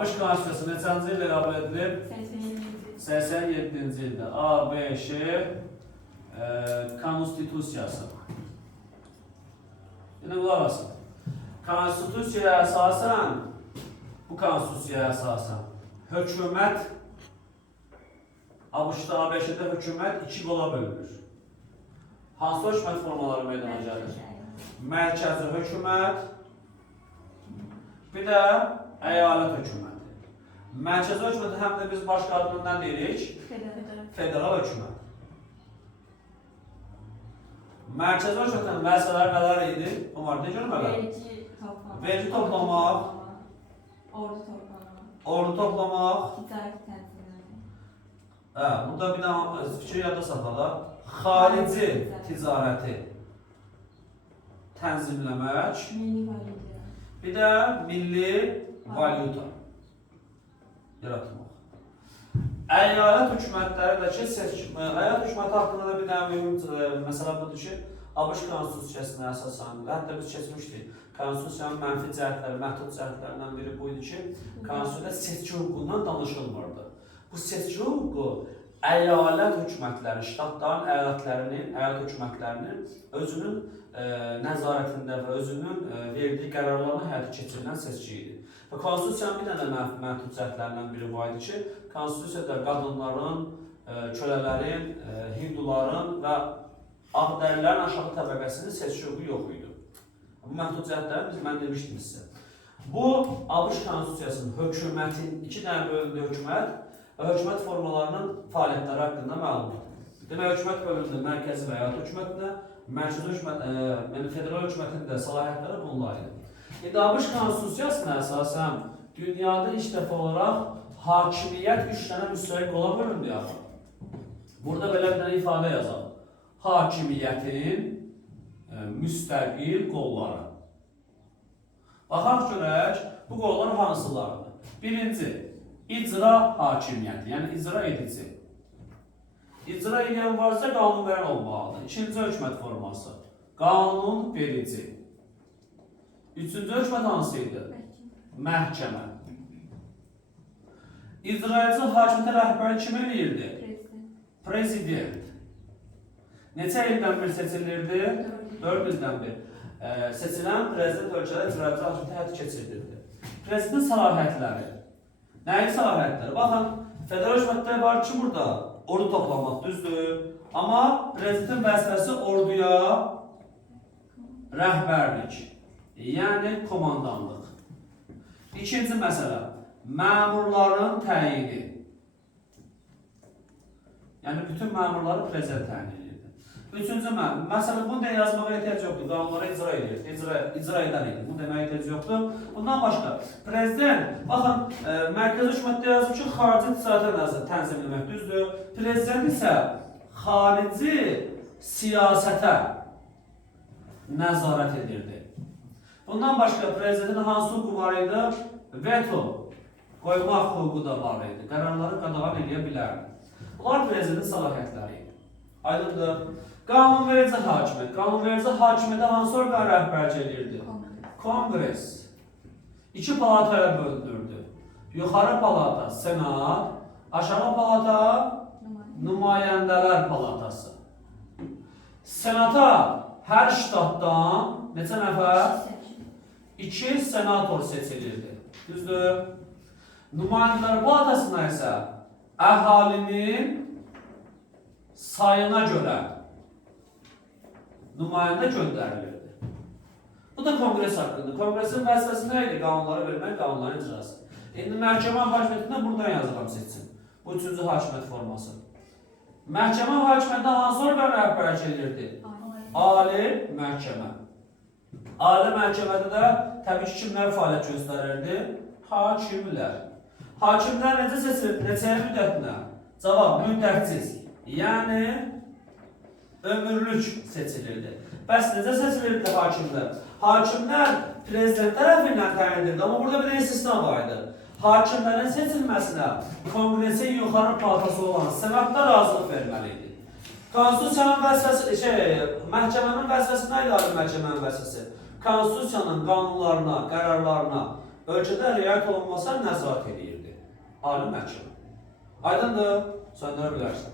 ABŞ Konstitusiyası neçənci ildə qəbul edilib? 87-ci ildə. ABŞ Konstitusiyası. Yine qulaq asın. Konstitusiyaya əsasən, bu konstitusiyaya əsasən hökumət ABŞ-da, ABŞ-də hökumət iki qola bölünür. Hansı hökumət formaları meydana gəlir? Mərkəzi hökumət, bir də əyalət hökuməti. Mərkəzi hökuməti həm də biz başqa adından deyirik? Federal hökumət. Mərkəzi hökumətin vəzifələri nələr idi? Onlar da görmələr. Vergi toplamaq, ordu toplamaq, burada bir də fikir yadda saxladaq. Xarici ticarəti tənzimləmək, bir də milli valyuta yaratmaq. Əyalət hökumətləri də ki, əyalət hökuməti haqqında da bir dənə mühüm məsələ budur ki, ABŞ Konstitusiyasına əsasən, hətta biz keçmişdik, Konstitusiyanın mənfi cəhətləri, məhdud cəhətlərindən biri bu idi ki, Konstitusiyada seçki hüququndan danışılmırdı. Bu seçki hüququ əyalət hökumətləri, ştatların əyalət hökumətlərinin özünün nəzarətində və özünün verdiyi qərarlarına həyata keçirilən seçki idi. Və Konstitusiyanın bir dənə məhdud cəhətlərindən biri var idi ki, Konstitusiyada qadınların, kölələrin, hinduların və ağdərlilərin aşağı təbəqəsinin seçki hüququ yox idi. Bu məhdud cəhətləri mən demişdim sizə. Bu, ABŞ Konstitusiyasının hökumətin, iki dənə bölündüyü hökumət və hökumət formalarının fəaliyyətləri haqqında məlumat. Demək, hökumət bölündü mərkəzi və əyalət hökumətinə, mərkəzi hökumət, federal hökumətin də səlahiyyətləri bunlar idi. İndi ABŞ Konstitusiyasına əsasən dünyada ilk dəfə olaraq hakimiyyət üç dənə müstəqil qola bölündü yaxın. Burada belə bir dənə ifadə yazalım. Hakimiyyətin müstəqil qolları. Baxaq görək, bu qollar hansılardır? Birinci, icra hakimiyyəti, yəni icra edici. İcra edən varsa qanun verən olmalıdır. İkinci hökumət forması, qanun verici. Üçüncü hökumət hansıydı? Məhkəmə. İcrayıcı hakimiyyətə rəhbəri kim eləyirdi? Prezident. Neçə ildən bir seçilirdi? 4 ildən bir. Seçilən prezident ölkədə icrayıcı hakimiyyəti həyata keçirirdi. Prezident səlahiyyətləri. Nəyi səlahiyyətləri? Baxın, federal hökumətdə var ki, burada ordu toplamaq düzdür. Amma prezidentin vəzifəsi orduya rəhbərlik, yəni komandanlıq. İkinci məsələ, məmurların təyini. Yəni bütün məmurları prezident təyin edir. Üçüncü məsələ, bunu da yazmağa ehtiyac yoxdur. Qanunlara icra edir, icra edən edir. Bunu deməyə ehtiyac yoxdur. Bundan başqa, prezident, baxın, mərkəzi hökumətdə yazıb ki, xarici ticarətə tənzimləmək düzdür. Prezident isə xarici siyasətə nəzarət edirdi. Bundan başqa, prezidentin hansı hüququ var idi? Veto qoymaq hüququ da var idi. Qərarları qadağan edə bilərdi. Bunlar prezidentin səlahiyyətləri idi. Aydındır. Qanunverici hakimiyyət. Qanunverici hakimiyyətə hansı orqan rəhbərlik edirdi? Kongres. İki palataya bölünürdü. Yuxarı palata Senat, aşağı palata Nümayəndələr Palatası. Senata hər ştatdan neçə nəfər? 2 senator seçilirdi. Düzdür? Nümayəndələr Palatasına isə əhalinin sayına görə nümayəndə göndərilirdi. Bu da kongres haqqında. Kongresin vəzifəsi nə idi? Qanunları vermək, qanunların icrası. İndi məhkəmə hakimiyyətindən buradan yazıram seçsin. Bu üçüncü hakimiyyət forması. Məhkəmə hakimiyyətində hansı orqan rəhbərlik edirdi? Ali məhkəmə. Ali məhkəmədə də təbii ki, kimlər fəaliyyət göstərirdi? Hakimlər. Hakimlər necə seçilirdi? Neçə müddətinə? Cavab, müddətsiz. Yəni, ömürlük seçilirdi. Bəs necə seçilirdi hakimlər? Hakimlər prezident tərəfindən təyin edildi, amma burada bir istisna var idi. Hakimlərin seçilməsinə kongresin yuxarı palatası olan senatda razılıq verməli idi. Konstitusiyanın vəzifəsi, məhkəmənin vəzifəsi nə idi ali məhkəmənin vəzifəsi? Konstitusiyanın qanunlarına, qərarlarına ölkədə riayət olunmasına nəzarət edirdi. Ali məhkəmə. Aydındır, söndürə bilərsən.